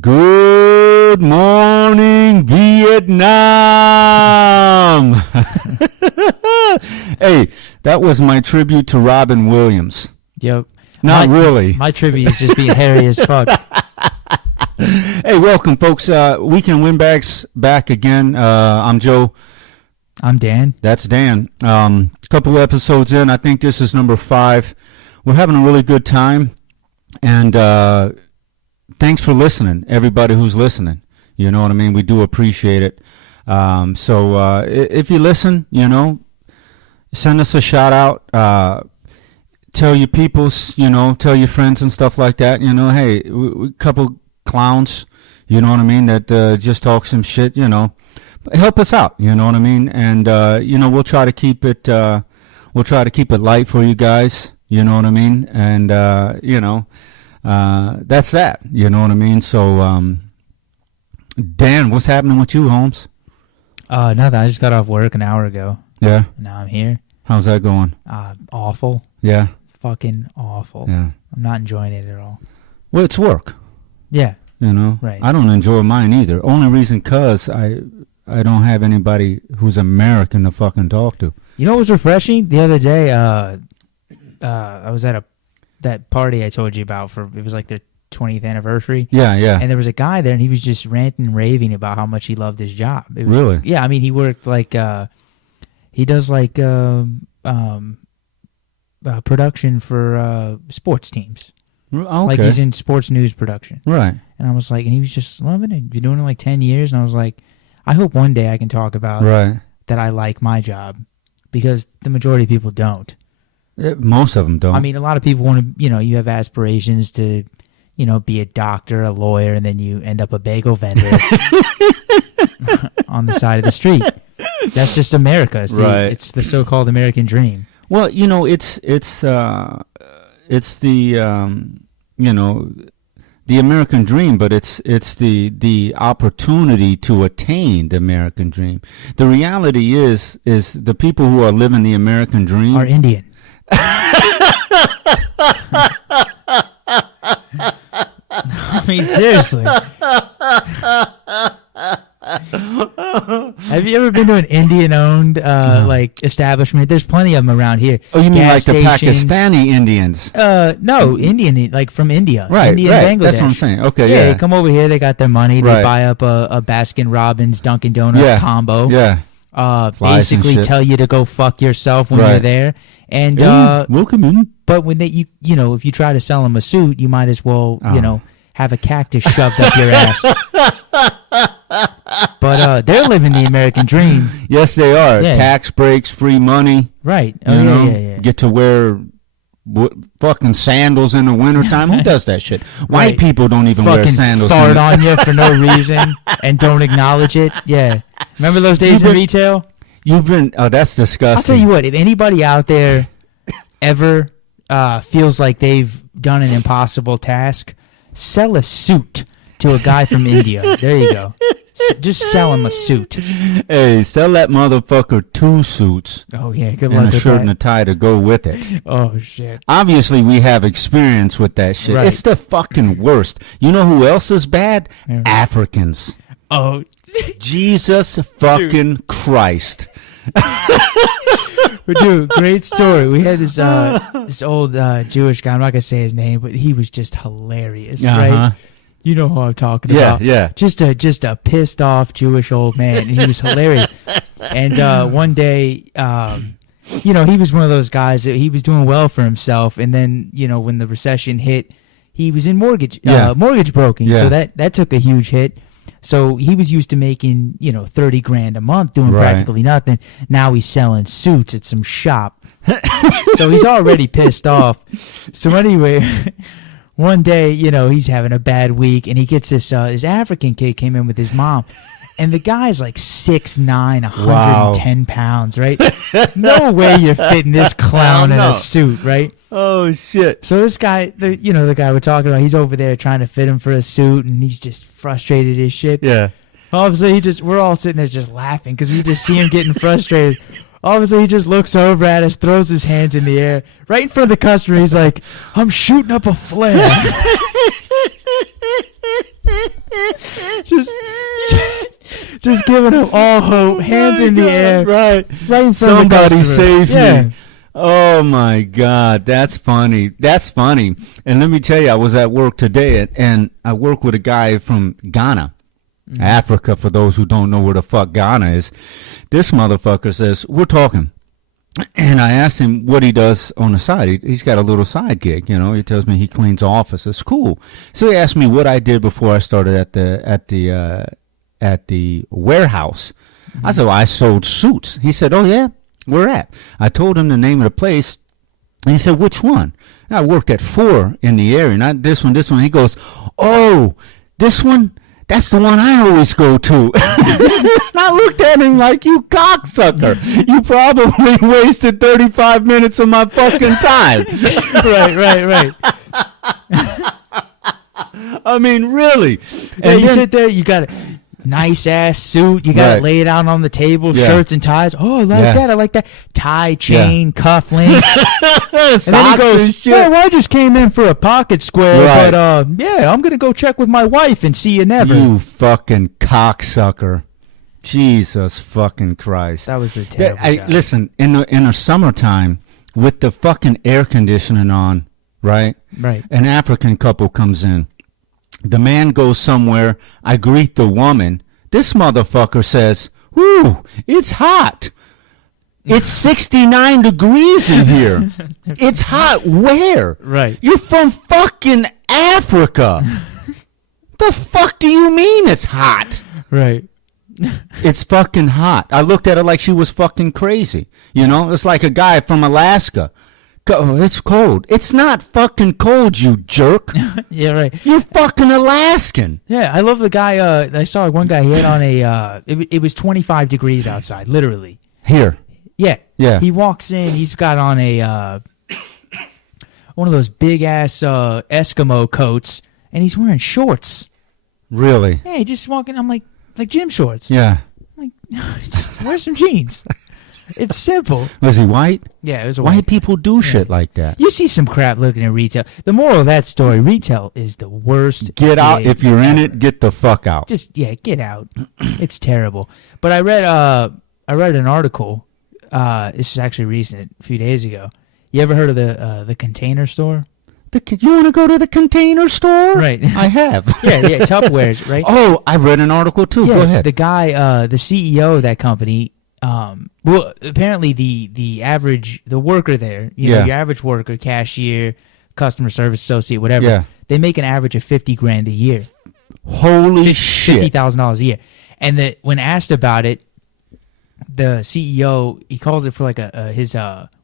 Good morning, Vietnam. Hey, that was my tribute to Robin Williams. Yep. Not really. My tribute is just being hairy as fuck. Hey, welcome, folks. Weekend Windbags back again. I'm Joe. I'm Dan. That's Dan. A couple of episodes in. I think this is number 5. We're having a really good time. And thanks for listening, everybody who's listening. You know what I mean? We do appreciate it. So if you listen, you know, send us a shout out. Tell your peoples, you know, tell your friends and stuff like that. You know, hey, we couple clowns, you know what I mean, that just talk some shit, you know. Help us out, you know what I mean? And you know, we'll try to keep it light for you guys, you know what I mean? And you know, that's that, you know what I mean? So Dan, what's happening with you, Holmes? Nothing. I just got off work an hour ago. Yeah. Now I'm here. How's that going? Awful. Yeah. Fucking awful. Yeah. I'm not enjoying it at all. Well, it's work. Yeah. You know? Right. I don't enjoy mine either. Only reason 'cause I don't have anybody who's American to fucking talk to. You know what was refreshing? The other day, I was at that party I told you about it was like their 20th anniversary. Yeah, yeah. And there was a guy there, and he was just ranting and raving about how much he loved his job. It was, really? Yeah, I mean, he worked like, he does like production for sports teams. Okay. Like he's in sports news production. Right. And I was like, and he was just loving it. Been doing it like 10 years. And I was like, I hope one day I can talk about that I like my job, because the majority of people don't. Most of them don't. I mean, a lot of people want to, you know, you have aspirations to, you know, be a doctor, a lawyer, and then you end up a bagel vendor on the side of the street. That's just America. It's the so-called American dream. Well, you know, it's the you know, the American dream, but it's the opportunity to attain the American dream. The reality is the people who are living the American dream are Indian. I mean, seriously. Have you ever been to an Indian-owned like establishment? There's plenty of them around here. Oh, you mean like stations. the Pakistani Indians? No, Indian, like from India. Right, India right. and Bangladesh. That's what I'm saying. Okay, yeah. yeah. They come over here. They got their money. They buy up a Baskin-Robbins Dunkin' Donuts combo. Yeah. Basically tell you to go fuck yourself when you're there. And welcome in. But when you know, if you try to sell them a suit, you might as well, you know, have a cactus shoved up your ass. But they're living the American dream. Yes, they are. Yeah. Tax breaks, free money. Right. Oh, yeah. Get to wear fucking sandals in the wintertime. Who does that shit? White people don't even wear sandals. Fart on you for no reason and don't acknowledge it. Yeah. Remember those days in retail? That's disgusting. I'll tell you what, if anybody out there ever feels like they've done an impossible task, sell a suit to a guy from India. There you go. Just sell him a suit. Hey, sell that motherfucker 2 suits. Oh, yeah. Good And luck a with shirt that. and a tie to go with it. Oh, shit. Obviously, we have experience with that shit. Right. It's the fucking worst. You know who else is bad? Yeah. Africans. Oh. Jesus fucking Christ. Dude, great story. We had this old Jewish guy. I'm not gonna say his name, but he was just hilarious, right? You know who I'm talking about. Yeah. Just a pissed off Jewish old man, and he was hilarious. And one day, you know, he was one of those guys that he was doing well for himself, and then, you know, when the recession hit, he was in mortgage broking, so that took a huge hit. So he was used to making, you know, $30,000 a month doing practically nothing. Now he's selling suits at some shop. So he's already pissed off. So anyway, one day, you know, he's having a bad week, and he gets this African kid came in with his mom. And the guy's like 6'9", 110 pounds, right? No way you're fitting this clown in a suit, right? Oh, shit. So this guy, the guy we're talking about, he's over there trying to fit him for a suit, and he's just frustrated as shit. Yeah. All of a sudden, we're all sitting there just laughing because we just see him getting frustrated. All of a sudden, he just looks over at us, throws his hands in the air, right in front of the customer. He's like, "I'm shooting up a flare." just giving up all hope, hands in the air, right in front of the somebody customer. save Yeah. me. Oh my God, that's funny. That's funny. And let me tell you, I was at work today, and I work with a guy from Ghana, Africa. For those who don't know where the fuck Ghana is, this motherfucker says we're talking, and I asked him what he does on the side. He's got a little side gig, you know. He tells me he cleans offices. Cool. So he asked me what I did before I started at the warehouse. I said, well, I sold suits. He said, oh yeah. Where at? I told him the name of the place, and he said, which one? And I worked at 4 in the area, not this one. He goes, oh, this one? That's the one I always go to. And I looked at him like, you cocksucker. You probably wasted 35 minutes of my fucking time. Right. I mean, really. And you sit there, you got a nice ass suit, you got it laid out on the table, shirts and ties. Oh, I like that. Tie, chain, cufflinks. And then he goes, well, I just came in for a pocket square, but I'm going to go check with my wife and see you never. You fucking cocksucker. Jesus fucking Christ. That was a terrible job. Listen, in the summertime, with the fucking air conditioning on, right? Right. An African couple comes in. The man goes somewhere. I greet the woman. This motherfucker says, "Whoo, it's hot. It's 69 degrees in here. It's hot where? Right. You're from fucking Africa. The fuck do you mean it's hot? Right. It's fucking hot." I looked at her like she was fucking crazy. You know, it's like a guy from Alaska. It's cold. It's not fucking cold, you jerk. Yeah, right. You're fucking Alaskan. Yeah, I love the guy. I saw one guy. He had on a. It was 25 degrees outside, literally. Here. Yeah. Yeah. He walks in. He's got on a one of those big ass Eskimo coats, and he's wearing shorts. Really? Yeah, he just walking. I'm like gym shorts. Yeah. I'm like, just wear some jeans. It's simple. Was he white? Yeah, it was a White white. people do shit like that. You see some crap looking at retail. The moral of that story: retail is the worst. Get out. gig If you're in ever. it, get the fuck out. Just get out. It's terrible. But I read an article. This is actually recent, a few days ago. You ever heard of the Container Store? You want to go to the Container Store? Right. I have. Yeah, Tupperware's, right? Oh, I read an article too. Yeah, Go ahead. The guy, the CEO of that company, well, apparently the worker there, you know, your average worker, cashier, customer service associate, whatever, they make an average of $50,000 a year. Holy shit. $50,000 a year. And when asked about it, the CEO, he calls it for like his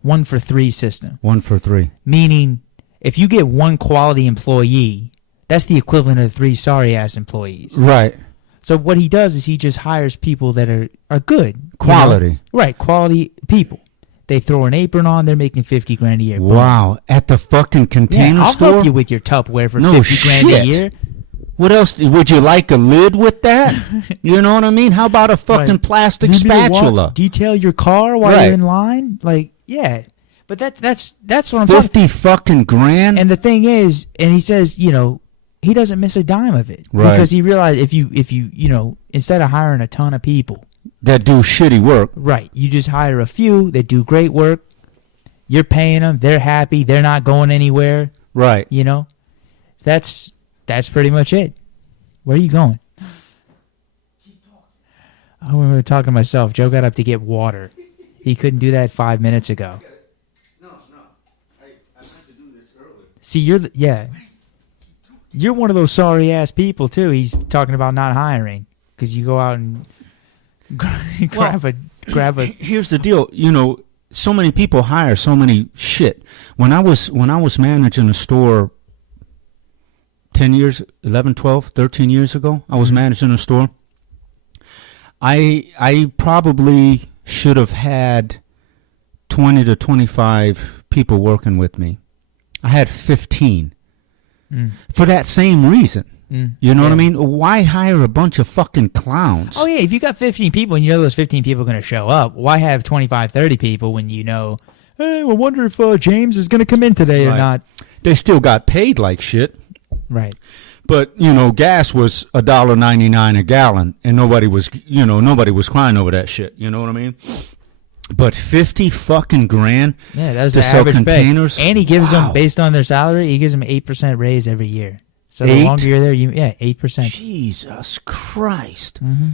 1 for 3 system. 1 for 3. Meaning, if you get one quality employee, that's the equivalent of 3 sorry ass employees. Right. So what he does is he just hires people that are good. Quality. You know? Right, quality people. They throw an apron on, they're making $50,000 a year. Wow. At the fucking Container I'll Store? help you with your Tupperware for No $50,000 a shit. year. What else? Would you like a lid with that? You know what I mean? How about a fucking Right. plastic You need to spatula? detail your car while Right. you're in line? Like, yeah. But that's what I'm talking 50 fucking grand? And the thing is, and he says, you know, he doesn't miss a dime of it. Right. Because he realized if you know, instead of hiring a ton of people, that do shitty work. right, you just hire a few that do great work. You're paying them. They're happy. They're not going anywhere. Right. You know, that's pretty much it. Where are you going? I remember talking to myself. Joe got up to get water. He couldn't do that 5 minutes ago. No. I meant to do this earlier. See, you're one of those sorry ass people too. He's talking about not hiring because you go out and grab a. Here's the deal. You know, so many people hire so many shit. When I was managing a store 10 years, 11, 12, 13 years ago, I was managing a store. I probably should have had 20 to 25 people working with me. I had 15 for that same reason. You know what I mean? Why hire a bunch of fucking clowns? Oh, yeah. If you got 15 people and you know those 15 people are going to show up, why have 25, 30 people when you know, hey, I wonder if James is going to come in today or Right. not? They still got paid like shit. Right. But, gas was $1.99 a gallon, and nobody was crying over that shit. You know what I mean? But 50 fucking grand Yeah, that's to the sell average containers. pay. And he gives Wow. them, based on their salary, he gives them 8% raise every year. So the 8? longer you're there, 8%. Jesus Christ. Mm-hmm.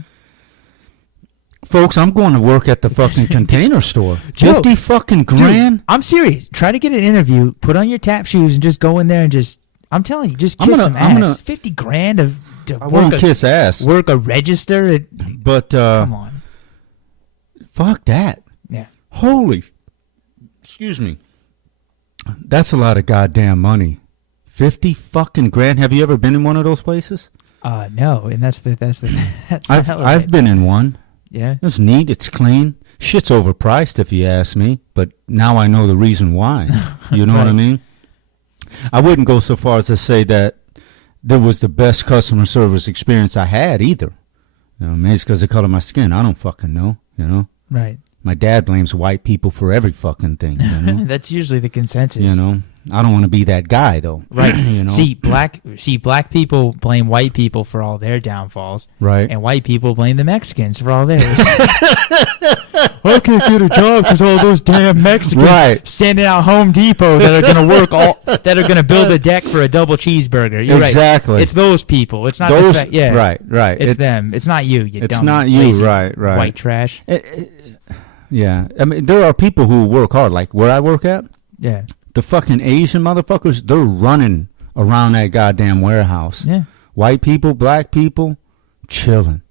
Folks, I'm going to work at the fucking container store. Joe, 50 fucking grand? Dude, I'm serious. Try to get an interview, put on your tap shoes, and just go in there and I'm telling you, just kiss some ass. 50 grand to I won't kiss ass. Work a register. But, come on. Fuck that. Yeah. Holy, excuse me. That's a lot of goddamn money. 50 fucking grand. Have you ever been in one of those places? No, and that's I've been in one. Yeah. It's neat. It's clean. Shit's overpriced if you ask me, but now I know the reason why. You know what I mean? I wouldn't go so far as to say that there was the best customer service experience I had either. Maybe it's because of the color of my skin. I don't fucking know, Right. My dad blames white people for every fucking thing, That's usually the consensus. I don't want to be that guy though. Right. See, black people blame white people for all their downfalls. Right. And white people blame the Mexicans for all theirs. I can't get a job because all those damn Mexicans standing out Home Depot that are going to work that are going to build a deck for a double cheeseburger. You're exactly. Right. It's those people. It's not those. Yeah. Right. It's them. It's not you. It's dumb, not you. lazy, Right. White trash. Yeah. I mean, there are people who work hard, like where I work at. Yeah. The fucking Asian motherfuckers, they're running around that goddamn warehouse. Yeah. White people, black people, chilling.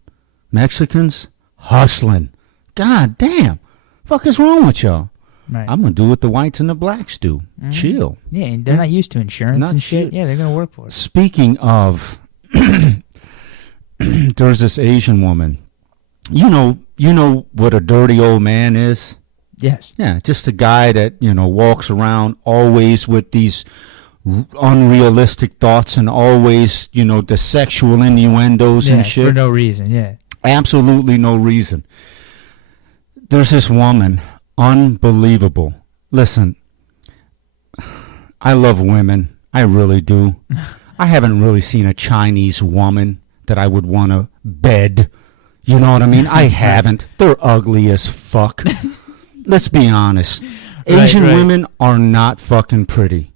Mexicans, hustling. God damn. Fuck is wrong with y'all? Right. I'm going to do what the whites and the blacks do. Mm-hmm. Chill. Yeah, and they're not used to insurance Not and shit. shit. Yeah, they're going to work for it. Speaking of, there's this Asian woman. You know what a dirty old man is? Yes. Yeah, just a guy that, walks around always with these unrealistic thoughts and always, the sexual innuendos and shit. For no reason, yeah. Absolutely no reason. There's this woman, unbelievable. Listen, I love women. I really do. I haven't really seen a Chinese woman that I would want to bed. You know what I mean? I haven't. They're ugly as fuck. Let's be honest. Asian women are not fucking pretty.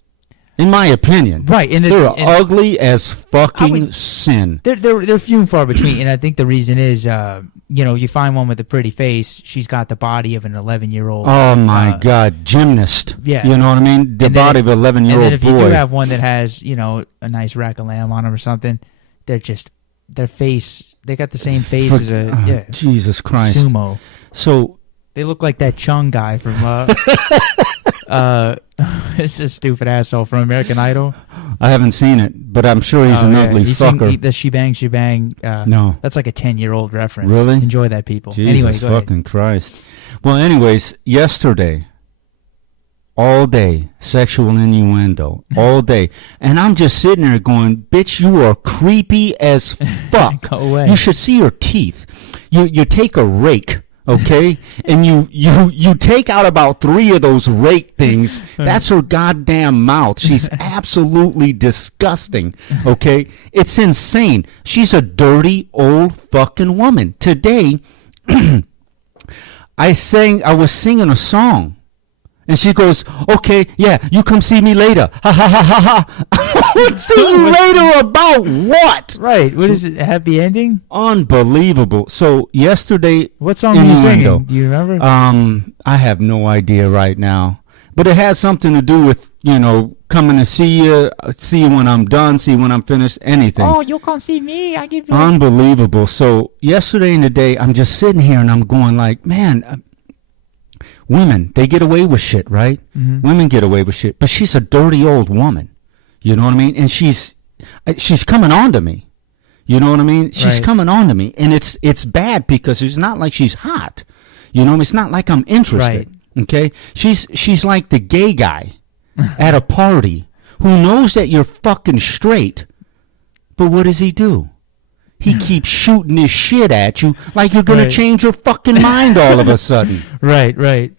In my opinion. Right. And they're ugly as fucking sin. They're few and far between. And I think the reason is, you find one with a pretty face, she's got the body of an 11-year-old. Oh, my God. Gymnast. Yeah. You know what I mean? The body of an 11-year-old boy. And then if you do have one that has, a nice rack of lamb on them or something, their face, they got the same face as a Jesus Christ. sumo. So they look like that Chung guy from it's a stupid asshole from American Idol. I haven't seen it, but I'm sure he's an ugly fucker. The Shebang. No. That's like a 10-year-old reference. Really? Enjoy that, people. Jesus anyway, go fucking ahead. Christ. Well, anyways, yesterday, all day, sexual innuendo, all day. And I'm just sitting there going, bitch, you are creepy as fuck. Go away. You should see your teeth. You take a rake, okay? And you take out about 3 of those rake things. That's her goddamn mouth. She's absolutely disgusting, okay? It's insane. She's a dirty old fucking woman. Today, I was singing a song. And she goes, okay, yeah, you come see me later. Ha ha ha ha ha. See you later about what? Right. What is it? A happy ending? Unbelievable. So yesterday, what song are you singing? Do you remember? I have no idea right now. But it has something to do with, coming to see you when I'm done, see when I'm finished, anything. Oh, you can't see me. I give you. Unbelievable. So yesterday in the day, I'm just sitting here and I'm going like, man, women, they get away with shit, right? Mm-hmm. Women get away with shit. But she's a dirty old woman. You know what I mean? And she's coming on to me. You know what I mean? She's coming on to me. And it's bad because it's not like she's hot. It's not like I'm interested. Right. Okay? She's like the gay guy at a party who knows that you're fucking straight. But what does he do? He keeps shooting his shit at you like you're going to change your fucking mind all of a sudden. Right.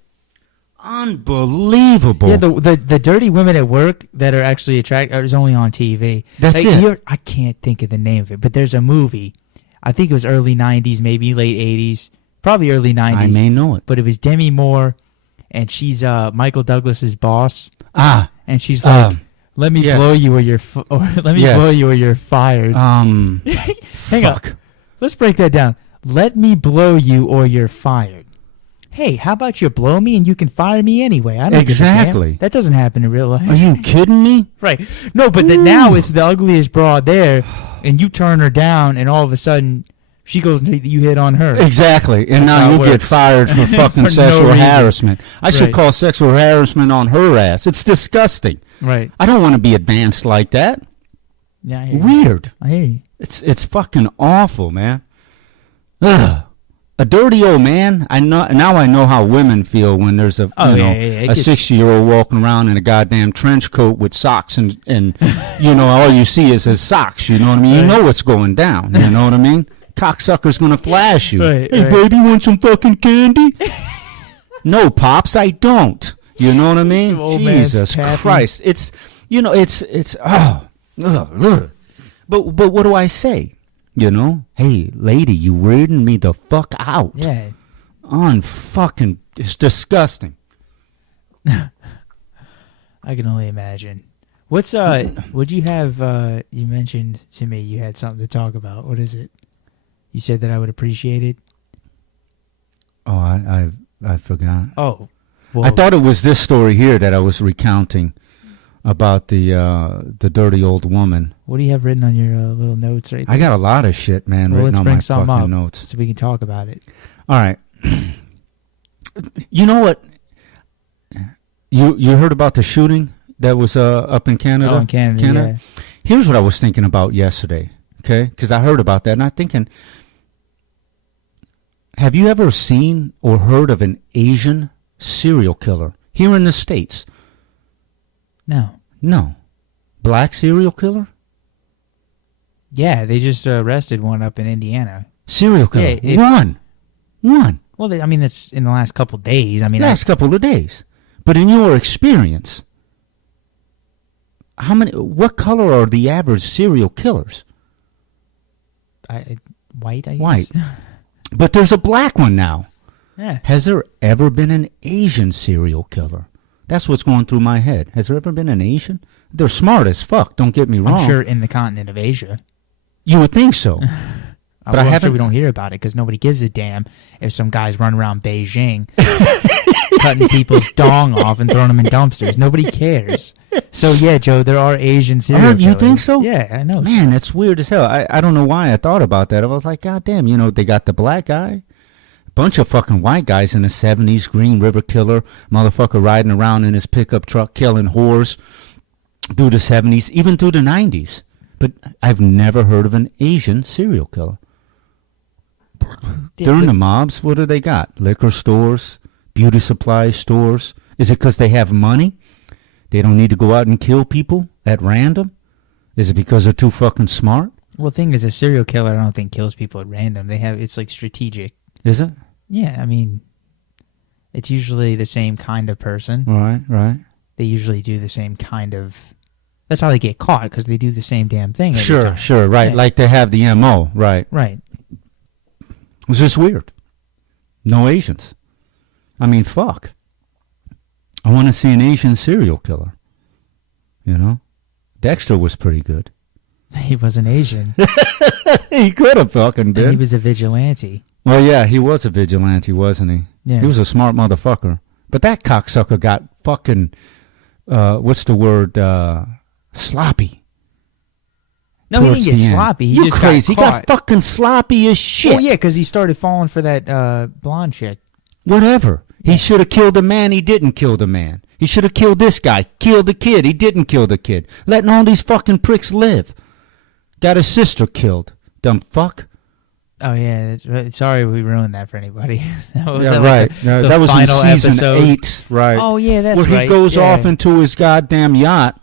Unbelievable. Yeah, the dirty women at work that are actually attractive is only on TV. That's it. I can't think of the name of it, but there's a movie. I think it was early 90s, maybe late 80s, probably early 90s. I may know it. But it was Demi Moore, and she's Michael Douglas's boss. And she's like, "Let me blow you, or you're blow you, or you're fired." Hang on. Let's break that down. Let me blow you, or you're fired. Hey, how about you blow me and you can fire me anyway? I don't give a damn. That doesn't happen in real life. Are you kidding me? Right. No, but now it's the ugliest broad there, and you turn her down, and all of a sudden she goes and you hit on her. Exactly. And now you get fired for fucking For sexual no reason. harassment. I should call sexual harassment on her ass. It's disgusting. Right. I don't want to be advanced like that. Yeah, I hear Weird. You. I hear you. It's fucking awful, man. Ugh. A dirty old man. I know how women feel when there's a 60-year-old walking around in a goddamn trench coat with socks and all you see is his socks. You know what I mean? You know what's going down. You know what I mean? Cocksucker's gonna flash you. Hey, baby, want some fucking candy? No, pops, I don't. You know what I mean? Jesus Christ! It's But what do I say? Hey, lady, you weirding me the fuck out. Yeah. Unfucking, it's disgusting. I can only imagine. What's would you have? You mentioned to me you had something to talk about. What is it? You said that I would appreciate it. Oh, I forgot. Oh, well, I thought it was this story here that I was recounting about the dirty old woman. What do you have written on your little notes right there? I got a lot of shit, man, written on my fucking notes. So we can talk about it. All right. You know what? You heard about the shooting that was up in Canada? Oh, in Canada. Yeah. Here's what I was thinking about yesterday, okay? Because I heard about that, and I'm thinking, have you ever seen or heard of an Asian serial killer here in the States? No. Black serial killer? Yeah, they just arrested one up in Indiana. Serial killer? Yeah, One. Well, that's in the last couple of days. Last couple of days. But in your experience, what color are the average serial killers? White, I guess. White. But there's a black one now. Yeah. Has there ever been an Asian serial killer? That's what's going through my head. Has there ever been an Asian? They're smart as fuck, don't get me wrong. I'm sure in the continent of Asia. You would think so. But I'm sure we don't hear about it because nobody gives a damn if some guys run around Beijing cutting people's dong off and throwing them in dumpsters. Nobody cares. So, yeah, Joe, there are Asian serial killers. You think so? Yeah, I know. Man, that's weird as hell. I don't know why I thought about that. I was like, God damn, they got the black guy. Bunch of fucking white guys in the 70s, Green River Killer, motherfucker riding around in his pickup truck killing whores through the 70s, even through the 90s. But I've never heard of an Asian serial killer. During the mobs, what do they got? Liquor stores, beauty supply stores. Is it because they have money? They don't need to go out and kill people at random? Is it because they're too fucking smart? Well, the thing is, a serial killer I don't think kills people at random. It's like strategic. Is it? Yeah, it's usually the same kind of person. Right. They usually do the same kind of... That's how they get caught, because they do the same damn thing every time. Sure, right. Yeah. Like they have the M.O., right. Right. It's just weird. No Asians. Fuck. I want to see an Asian serial killer. Dexter was pretty good. He wasn't Asian. He could have fucking been. And he was a vigilante. Well, yeah, he was a vigilante, wasn't he? Yeah. He was a smart motherfucker. But that cocksucker got fucking, what's the word, sloppy. No, he didn't get sloppy. He just crazy. Got caught. He got fucking sloppy as shit. Well, yeah, because he started falling for that blonde chick. Whatever. Yeah. He should have killed the man. He didn't kill the man. He should have killed this guy. Killed the kid. He didn't kill the kid. Letting all these fucking pricks live. Got his sister killed. Dumb fuck. Oh, yeah. Sorry we ruined that for anybody. That was in season episode? 8. Right. Oh, yeah, that's right. Where he goes off into his goddamn yacht.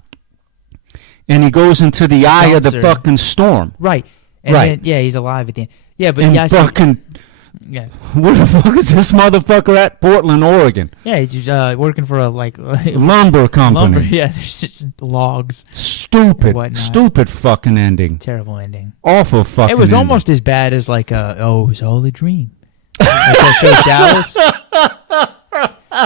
And he goes into the eye of the fucking storm. Right. And then, he's alive at the end. Yeah, but and fucking Yeah. Where the fuck is this motherfucker at? Portland, Oregon. Yeah, he's working for a lumber company. Lumber, yeah, it's just logs. Stupid fucking ending. Terrible ending. Awful fucking It was ending. Almost as bad as it was all a dream. Like that show Dallas.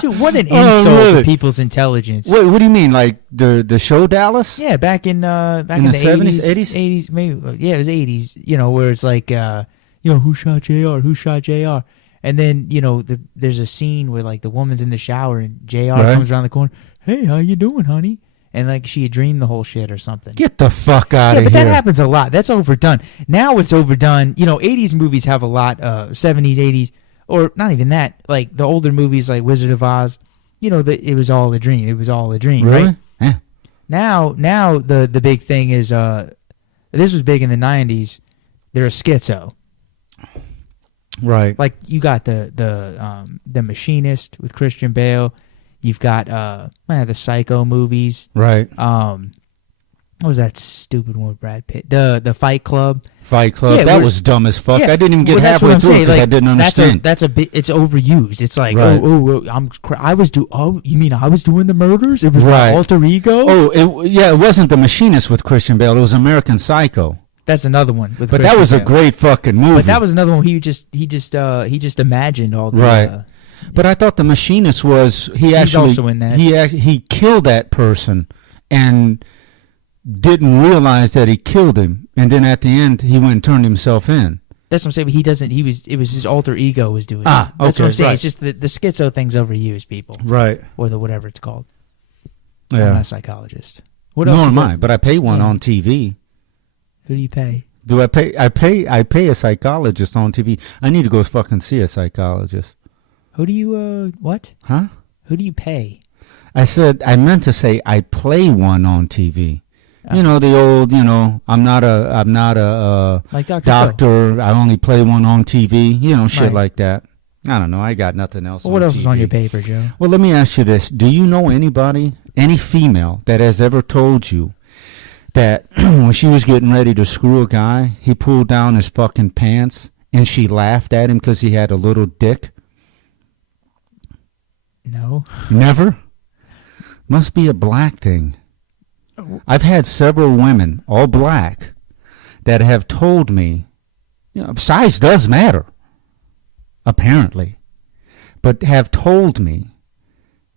Dude, what an insult to people's intelligence. What do you mean, like the show Dallas? Yeah, back in the 70s, 80s, maybe. Yeah, it was 80s. Where it's like, who shot JR? Who shot JR? And then there's a scene where like the woman's in the shower and JR comes around the corner. Hey, how you doing, honey? And like she had dreamed the whole shit or something. Get the fuck out of here. Yeah, but that happens a lot. That's overdone. Now it's overdone. 80s movies have a lot. 70s, 80s. Or not even that, like the older movies like Wizard of Oz, it was all a dream. It was all a dream, really? Right? Yeah. Now the big thing is, this was big in the 90s. They're a schizo. Right. Like you got the Machinist with Christian Bale. You've got the Psycho movies. Right. What was that stupid one with Brad Pitt? The Fight Club. Fight Club. Yeah, that was dumb as fuck. Yeah, I didn't even get that's halfway what I'm through saying. because I didn't understand. That's a bit. It's overused. It's like, Right. you mean I was doing the murders? It was my Right. alter ego. It wasn't The Machinist with Christian Bale. It was American Psycho. That's another one. With But Christian that was a Bale. great fucking movie. But that was another one. He just imagined all the. Right. But I thought The Machinist was he actually also in that. he killed that person and didn't realize that he killed him, and then at the end he went and turned himself in. That's what I'm saying. But he doesn't. It was his alter ego was doing. Ah, it. That's okay, what I'm saying. right. It's just the schizo thing's overused, people, Right. or the whatever it's called. Yeah. I'm not a psychologist. What else? Nor you am got? I, but I pay one Yeah. on TV. Who do you pay? Do I pay? I pay a psychologist on TV. I need to go fucking see a psychologist. Who do you Huh? Who do you pay? I meant to say I play one on TV. The old, I'm not a Like Dr. doctor. I only play one on TV. Shit Right. like that. I don't know. I got nothing else. Well, what on else TV. is on your paper, Joe? Well, let me ask you this. Do you know anybody, any female that has ever told you that when she was getting ready to screw a guy, he pulled down his fucking pants and she laughed at him because he had a little dick? No. Never? Must be a black thing. I've had several women, all black, that have told me, size does matter, apparently, but have told me,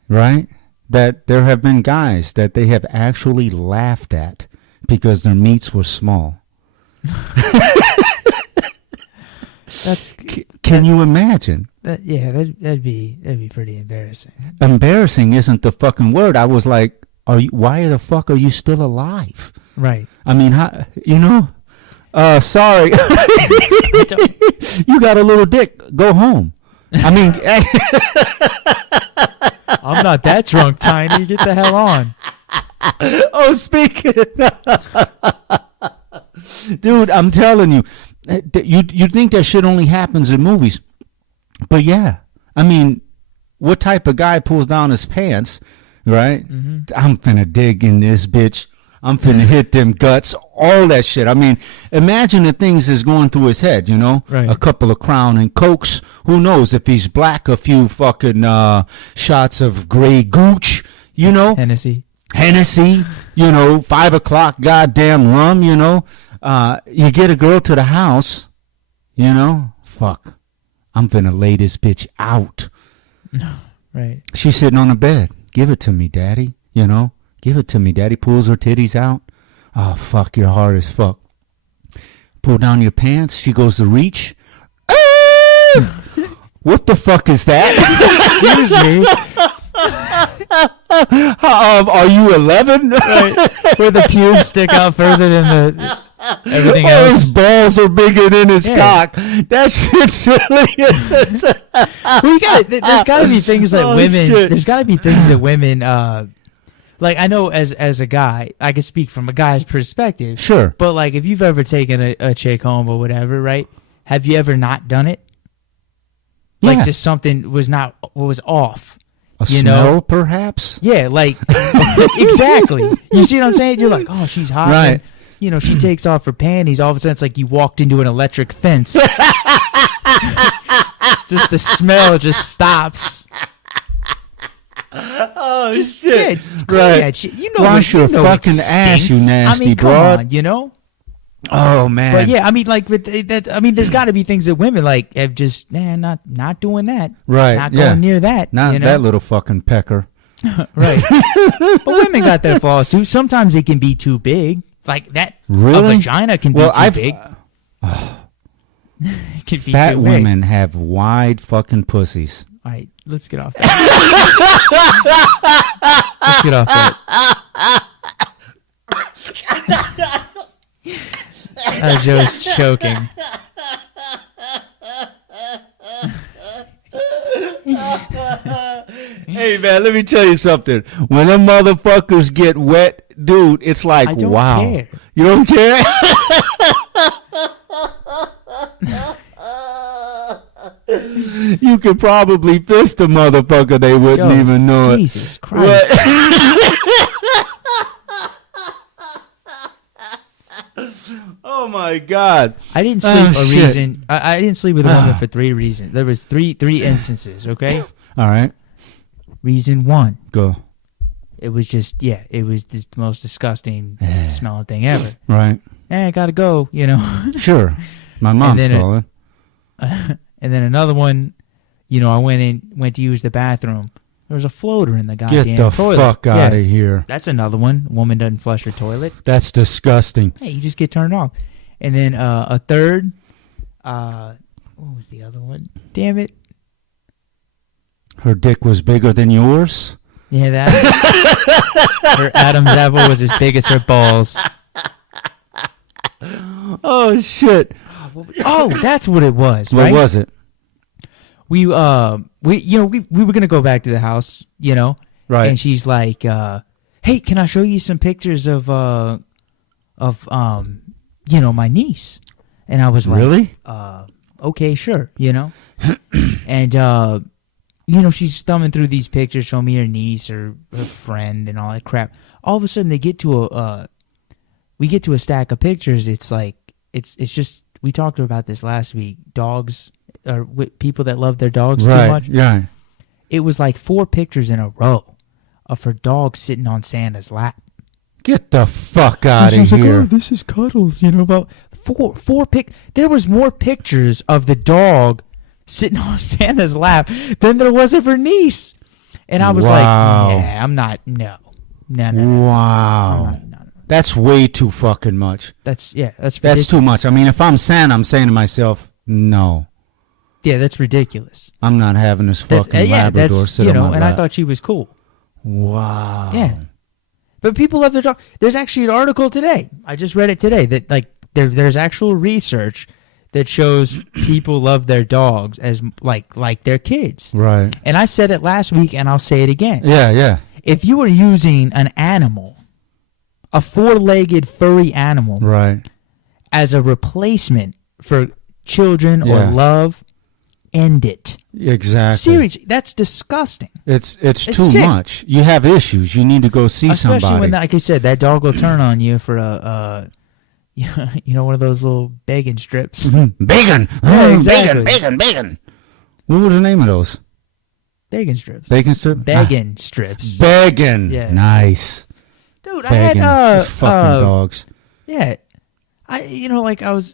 right, that there have been guys that they have actually laughed at because their meats were small. Can you imagine? That'd be pretty embarrassing. Embarrassing isn't the fucking word. I was like, why the fuck are you still alive? Right. I mean, sorry. You got a little dick. Go home. I mean, I'm not that drunk, Tiny. Get the hell on. Speaking. Dude, I'm telling you, you think that shit only happens in movies. But yeah, I mean, what type of guy pulls down his pants, right? Mm-hmm. I'm finna dig in this bitch. I'm finna hit them guts, all that shit. I mean, imagine the things that's going through his head, Right. A couple of Crown and Cokes. Who knows if he's black, a few fucking shots of Grey Gooch, Hennessy, 5 o'clock goddamn rum, you get a girl to the house, fuck, I'm finna lay this bitch out. Right. She's sitting on the bed. Give it to me, daddy, Give it to me, daddy. Pulls her titties out. Oh, fuck, you're hard as fuck. Pull down your pants. She goes to reach. What the fuck is that? Excuse me. Are you 11? Right. Where the pubes stick out further than everything else. His balls are bigger than his cock. That shit's silly. There's got to be things that women. Shit. There's got to be things that women. Like I know as a guy, I can speak from a guy's perspective. Sure. But like, if you've ever taken a chick home or whatever, right? Have you ever not done it? Like Yeah. just something was off. A smell, perhaps? Yeah, like exactly. You see what I'm saying? You're like, oh, she's hot. Right. And, she takes off her panties. All of a sudden, it's like you walked into an electric fence. just the smell just stops. Oh Just shit! clean Right. that shit. You know, Wash your it fucking ass, you stinks. nasty I mean, come broad. on, you know. Oh man. But yeah, I mean, like with that, I mean, there's got to be things that women like have just not doing that. Right, Not yeah. going near that. Not you know? that little fucking pecker. Right. But women got their flaws too. Sometimes it can be too big. Like that. Really? A vagina can be too big. It can be Fat too big. women have wide fucking pussies. All right, let's get off that. Let's get off that. Joe's choking. Hey man, let me tell you something. When them motherfuckers get wet, dude, it's like I don't wow. care. You don't care? You could probably fist a motherfucker, they wouldn't Joe, even know it. Jesus Christ. Oh my God! I didn't sleep shit. reason. I didn't sleep with a woman for 3 reasons. There was three instances. Okay. All right, Reason 1. go. It was just it was the most disgusting smelling thing ever. Right, I gotta go. You know. sure. My mom's then calling. And then another one. You know, I went to use the bathroom. There was a floater in the goddamn Get the toilet. fuck out of here! That's another one. Woman doesn't flush her toilet. That's disgusting. Hey, you just get turned off. And then a third. What was the other one? Damn it. Her dick was bigger than yours. Yeah, that. Her Adam's apple was as big as her balls. Oh shit! Oh, that's what it was. What right? was it? We were gonna go back to the house, you know. Right. And she's like, "Hey, can I show you some pictures of my niece?" And I was like, Really? Okay, sure, you know. And she's thumbing through these pictures, showing me her niece or her friend and all that crap. All of a sudden, we get to a stack of pictures. It's like it's just, we talked about this last week. Dogs, or people that love their dogs too much. Yeah. It was like 4 pictures in a row of her dog sitting on Santa's lap. Get the fuck out of Like, here! oh, this is Cuddles, about four There was more pictures of the dog sitting on Santa's lap than there was of her niece, and I was Wow. like, yeah, I'm not. No. Wow. No. That's way too fucking much. That's ridiculous. That's too much. I mean, if I'm Santa, I'm saying to myself, no, Yeah, that's ridiculous. I'm not having this That's, fucking Labrador sit on my and lap. I thought she was cool. Wow. Yeah. But people love their dog. There's actually an article today. I just read it today that like there's actual research that shows people love their dogs as like their kids. Right. And I said it last week, and I'll say it again. Yeah. If you are using an animal, a 4-legged furry animal, Right. as a replacement for children or Yeah. love, end it. Exactly. Seriously, that's disgusting. It's too sick. much. You have issues. You need to go see Especially somebody. when, like I said, that dog will turn on you for a one of those little begging strips. Bacon. Yeah, exactly. Bacon. What was the name of those? Begging strips. Bacon strip? Begging strips. Bacon. Yeah. Nice. Dude, Bacon. I had Fucking dogs. Yeah. I was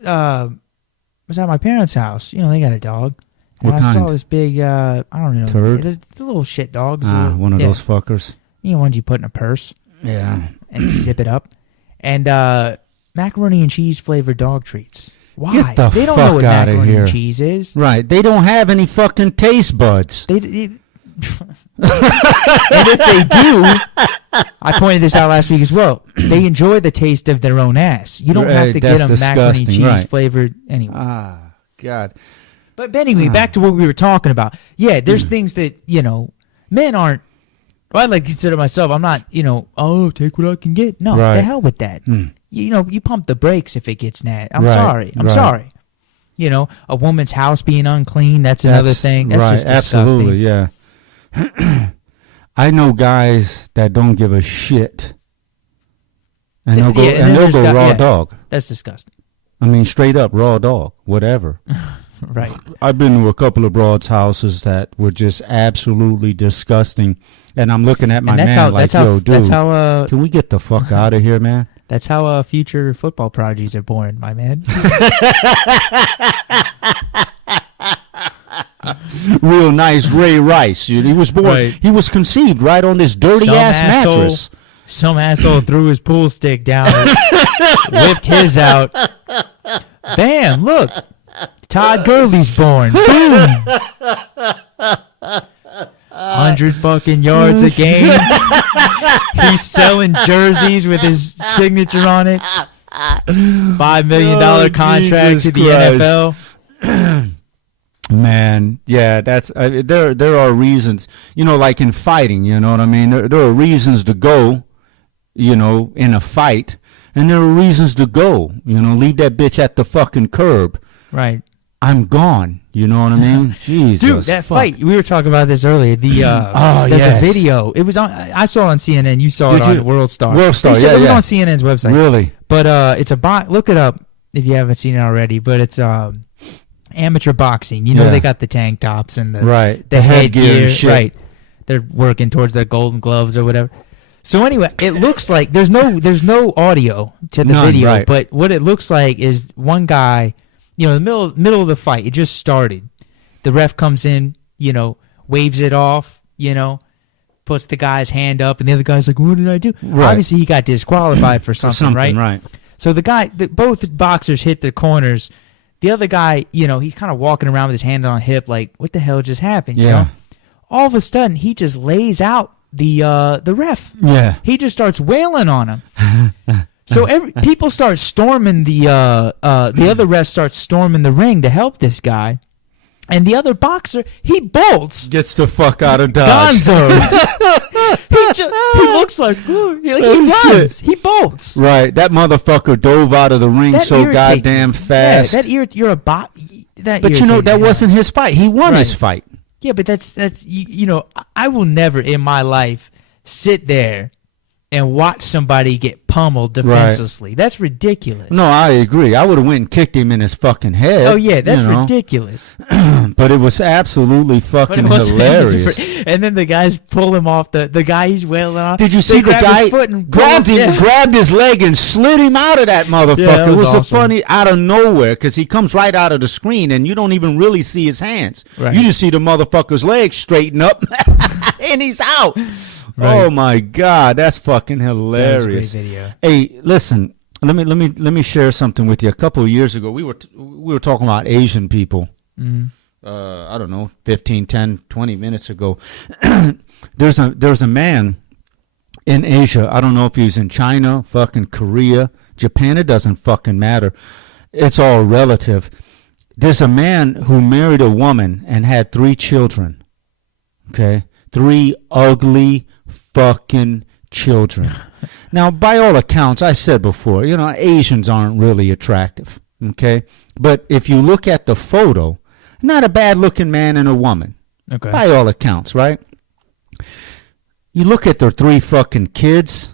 at my parents' house. They got a dog. And What I saw kind? this big I don't know. Turd? The little shit dogs. One of those fuckers. Ones you put in a purse Yeah. and zip it up. And macaroni and cheese flavored dog treats. Why? Get the they don't know fuck what outta macaroni here. and cheese is. Right. They don't have any fucking taste buds. And if they do, I pointed this out last week as well. They enjoy the taste of their own ass. You don't have to get That's them macaroni and disgusting, cheese right. flavored anyway. God. But anyway, back to what we were talking about. Yeah, there's things that, men aren't. Well, I like to consider myself, I'm not, take what I can get. No, Right. the hell with that. You pump the brakes if it gets nasty. I'm Right, sorry. I'm right. sorry. A woman's house being unclean, that's another thing. That's right. just disgusting. Absolutely, yeah. I know guys that don't give a shit. And they'll go, then raw there's dog. That's disgusting. I mean, straight up raw dog, whatever. Right. I've been to a couple of broads' houses that were just absolutely disgusting, and I'm looking at my And man like, yo, dude, that's how can we get the fuck out of here, man? that's how future football prodigies are born, my man. Real nice Ray Rice. He was born. Right. He was conceived right on this dirty ass mattress. Some asshole threw his pool stick down and whipped his out. Bam! Look, Todd Gurley's born. Boom! 100 fucking yards a game. He's selling jerseys with his signature on it. $5 million contract to the NFL. Man, yeah, that's there are reasons, like in fighting, you know what I mean? There are reasons to go, in a fight, and there are reasons to go, leave that bitch at the fucking curb. Right. I'm gone, you know what I mean? Jesus. Dude, that fight, we were talking about this earlier. There's a video. It was on, I saw it on CNN. You saw it on World Star. World Star, yeah. It was on CNN's website. Really? But it's look it up if you haven't seen it already, but it's amateur boxing. They got the tank tops and the headgear and shit. Right. They're working towards their golden gloves or whatever. So anyway, it looks like there's no audio to the video, right. But what it looks like is one guy, the middle of the fight, it just started. The ref comes in, waves it off, puts the guy's hand up, and the other guy's like, "What did I do?" Right. Obviously, he got disqualified for something, right? Right. So both boxers hit their corners. The other guy, he's kind of walking around with his hand on hip, like, what the hell just happened? Yeah. All of a sudden, he just lays out the ref. Yeah. He just starts wailing on him. So people start storming the other ref starts storming the ring to help this guy. And the other boxer, he bolts. Gets the fuck out of Dodge. Gonzo. he looks like he runs. Shit. He bolts. Right. That motherfucker dove out of the ring goddamn fast. Yeah, you're a bot. But that wasn't his fight. He won his fight. Yeah, but that's I will never in my life sit there and watch somebody get pummeled defenselessly. Right. That's ridiculous. No, I agree. I would have went and kicked him in his fucking head. Oh, yeah, that's ridiculous. But it was absolutely fucking hilarious. And then the guys pull him off. The guy he's wailing on. Did you see the guy grabbed his leg and slid him out of that motherfucker? Yeah, it was awesome. Funny out of nowhere because he comes right out of the screen and you don't even really see his hands. Right. You just see the motherfucker's legs straighten up and he's out. Right. Oh my God, that's fucking hilarious! That was a great video. Hey, listen, let me share something with you. A couple of years ago, we were talking about Asian people. Mm-hmm. I don't know, 15, 10, 20 minutes ago. There's a man in Asia. I don't know if he was in China, fucking Korea, Japan. It doesn't fucking matter. It's all relative. There's a man who married a woman and had 3 children. Okay, 3 ugly fucking children. Now, by all accounts, I said before, Asians aren't really attractive, okay? But if you look at the photo, not a bad-looking man and a woman, okay, by all accounts, right? You look at their 3 fucking kids,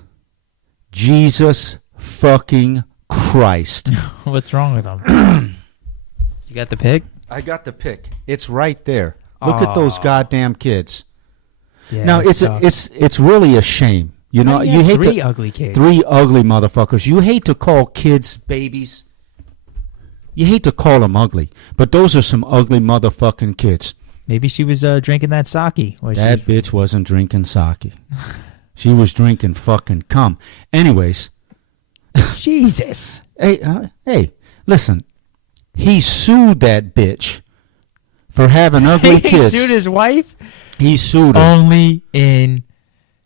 Jesus fucking Christ. What's wrong with them? You got the pic? I got the pic. It's right there. Look at those goddamn kids. Yeah, now it's really a shame. You hate 3 ugly kids. 3 ugly motherfuckers. You hate to call kids babies. You hate to call them ugly, but those are some ugly motherfucking kids. Maybe she was drinking that sake. That bitch wasn't drinking sake. She was drinking fucking cum. Anyways. Jesus. Hey, listen. He sued that bitch for having ugly kids. He sued his wife? He sued her. Only in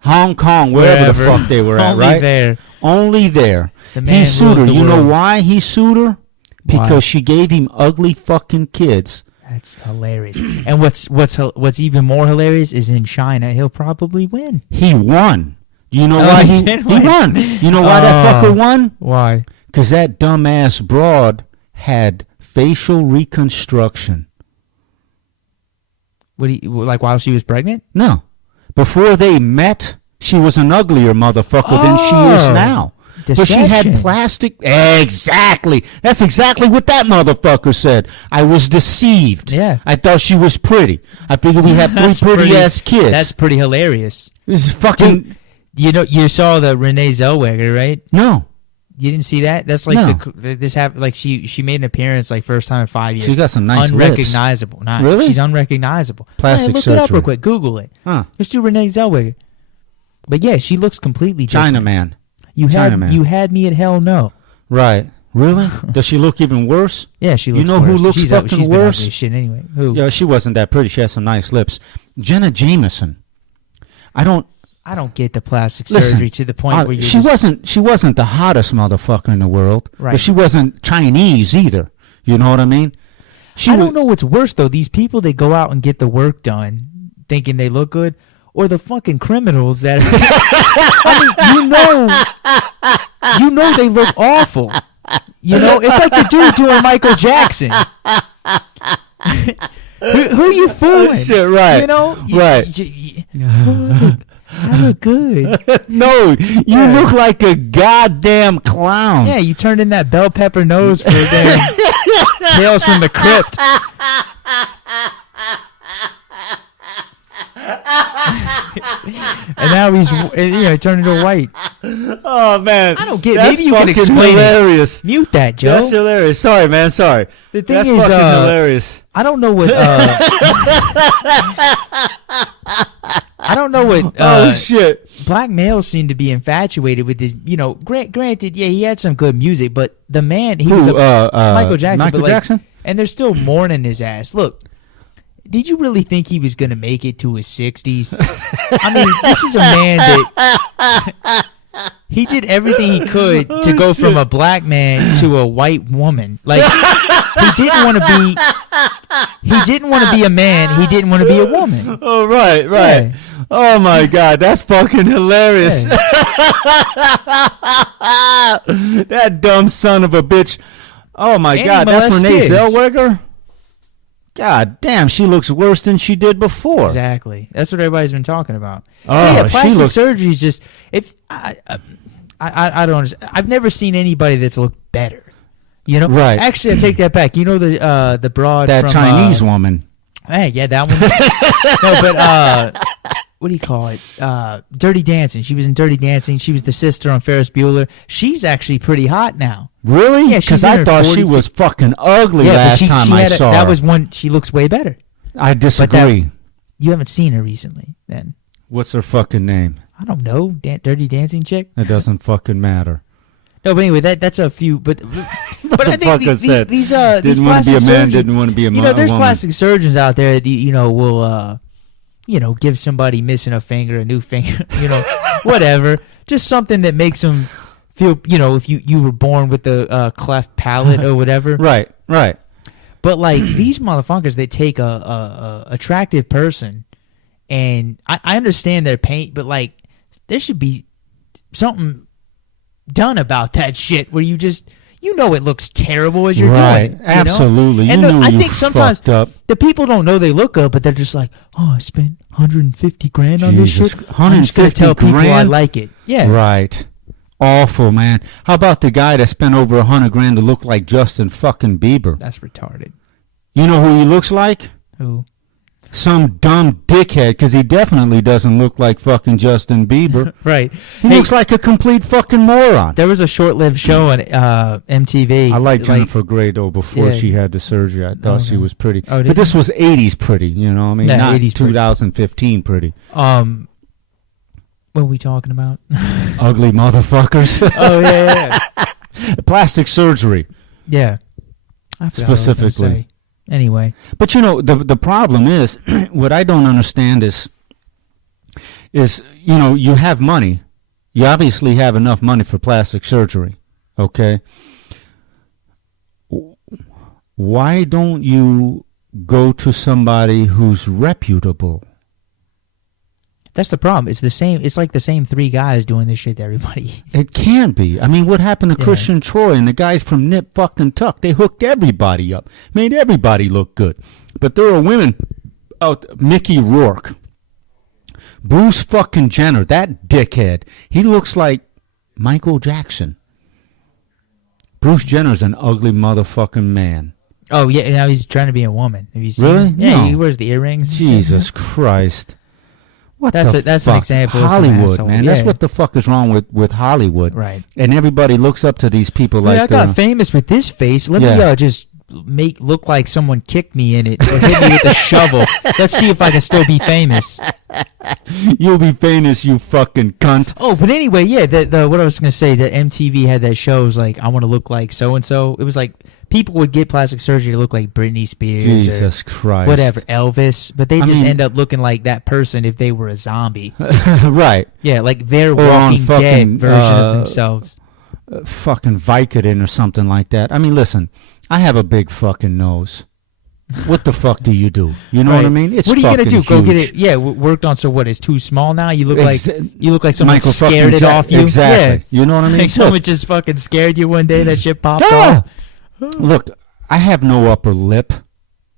Hong Kong, wherever the fuck they were at, right? Only there. He sued her. You know why he sued her? Because she gave him ugly fucking kids. That's hilarious. And what's even more hilarious is in China, he'll probably win. He won. You know why he won? You know why that fucker won? Why? Because that dumbass broad had facial reconstruction. Like while she was pregnant? No. Before they met, she was an uglier motherfucker than she is now. But she had Deception. plastic. Exactly. That's exactly what that motherfucker said. I was deceived. Yeah. I thought she was pretty. I figured we have three That's pretty ass kids. That's pretty hilarious. This is fucking. Dude, you saw the Renee Zellweger, right? No. You didn't see that? That's like No. this happened. Like she made an appeance like first time in 5 years. She's got some nice unrecognizable. Nah, Really? She's unrecognizable. Plastic look it up surgery. real quick. Google it. Huh. Just do Renee Zellweger. But yeah, she looks completely different. Chinaman. You Chinaman. had me at hell no. Right. Really? Does she look even worse? Yeah, she looks. You know who worse. looks she's fucking she's worse? Been ugly as shit anyway. Who? Yeah, she wasn't that pretty. She had some nice lips. Jenna Jameson. I don't get the plastic Listen, surgery to the point where you she wasn't the hottest motherfucker in the world, Right. but she wasn't Chinese either. You know what I mean? I don't know what's worse though. These people that go out and get the work done, thinking they look good, or the fucking criminals that. I mean, you know they look awful. You know, it's like the dude doing Michael Jackson. who you fooling? Oh, shit, right. You know, Right. I look good. No, you look like a goddamn clown. Yeah, you turned in that bell pepper nose for damn Tales from the Crypt. And now he's turned into white. Oh man, I don't get. That's Maybe you can fucking explain hilarious. it. Mute that, Joe. That's hilarious. Sorry, man. Sorry. The thing That's is, fucking hilarious. I don't know what. I don't know what. Oh shit. Black males seem to be infatuated with this. You know, granted, yeah, he had some good music, but the man, he was Michael Jackson. Michael Jackson. And they're still mourning his ass. Look, did you really think he was going to make it to his 60s? I mean, this is a man that he did everything he could to go from a black man to a white woman. Like he didn't want to be a man. He didn't want to be a woman. Oh right. Yeah. Oh my god, that's fucking hilarious. Yeah. That dumb son of a bitch. Oh my And god, he that's molests Renee kids. Zellweger? God damn, she looks worse than she did before. Exactly. That's what everybody's been talking about. Oh, so yeah, plastic she looks... surgery is just I don't understand. I've never seen anybody that's looked better. You know, right? Actually, I take that back. You know the broad that from, Chinese woman. Hey, yeah, that one. No, but what do you call it? Dirty Dancing. She was in Dirty Dancing. She was the sister on Ferris Bueller. She's actually pretty hot now. Really? Yeah, because I thought she was fucking ugly last time I saw her. That was one. She looks way better. I disagree. You haven't seen her recently, then. What's her fucking name? I don't know. Dirty Dancing chick. It doesn't fucking matter. No, but anyway, that's a few. But I think these didn't want to be a man. Didn't want to be a woman. You know, there's plastic surgeons out there that will give somebody missing a finger a new finger. You know, whatever. Just something that makes them feel. You know, if you were born with a cleft palate or whatever. Right. But like these motherfuckers, they take a attractive person, and I understand their pain, but like there should be something done about that shit where you know it looks terrible as you're doing it. Absolutely. And I think sometimes fucked up. the people don't know they look good, but they're just like, oh, I spent $150,000 on this shit. I'm just gonna tell people I like it. Yeah. Right. Awful, man. How about the guy that spent over $100,000 to look like Justin fucking Bieber? That's retarded. You know who he looks like? Who? Some dumb dickhead, because he definitely doesn't look like fucking Justin Bieber. Right. He looks like a complete fucking moron. There was a short-lived show on MTV. I liked Jennifer Grey, though, before she had the surgery. I thought she was pretty. Oh, but this was 80s pretty, you know what I mean? Yeah, Not 80s 2015 pretty. What are we talking about? Ugly motherfuckers. Oh, yeah. Plastic surgery. Yeah. I forgot what I was gonna Specifically. say. Anyway. But, you know, the problem is, what I don't understand is, you know, you have money. You obviously have enough money for plastic surgery, okay? Why don't you go to somebody who's reputable? That's the problem. It's the same. It's like the same three guys doing this shit to everybody. It can be. I mean, what happened to Christian Troy and the guys from Nip fucking Tuck? They hooked everybody up, made everybody look good. But there are women out there. Mickey Rourke, Bruce fucking Jenner, that dickhead. He looks like Michael Jackson. Bruce Jenner's an ugly motherfucking man. Oh, yeah, now he's trying to be a woman. Have you seen Really? him? Yeah, No. he wears the earrings. Jesus Christ. What That's the that's fuck? an example of some Hollywood, asshole. man. Yeah. That's what the fuck is wrong with Hollywood. Right. And everybody looks up to these people like I got famous with this face. Let me just make look like someone kicked me in it or hit me with a shovel. Let's see if I can still be famous. You'll be famous, you fucking cunt. Oh, but anyway, yeah, the what I was gonna say, that MTV had that show, was like, I want to look like so and so. It was like people would get plastic surgery to look like Britney Spears, Jesus Christ, whatever, Elvis, but they just end up looking like that person if they were a zombie. Right? Yeah, like their Or on Walking fucking, Dead version of themselves. Fucking Vicodin or something like that. I mean, listen, I have a big fucking nose. What the fuck do? You know what I mean? It's what are you gonna do? huge. Go get it? Yeah, worked on. So what? It's too small now. You look like someone Michael scared it fucking off you. Exactly. Yeah. You know what I mean? Like someone just fucking scared you one day. That shit popped Yeah. off. Look, I have no upper lip.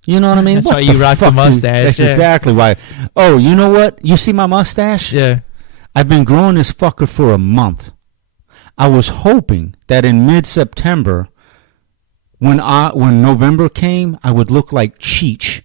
You know what I mean? That's What why you rock the fuck mustache. That's yeah. exactly why. Oh, you know what? You see my mustache? Yeah. I've been growing this fucker for a month. I was hoping that in mid-September, when November came, I would look like Cheech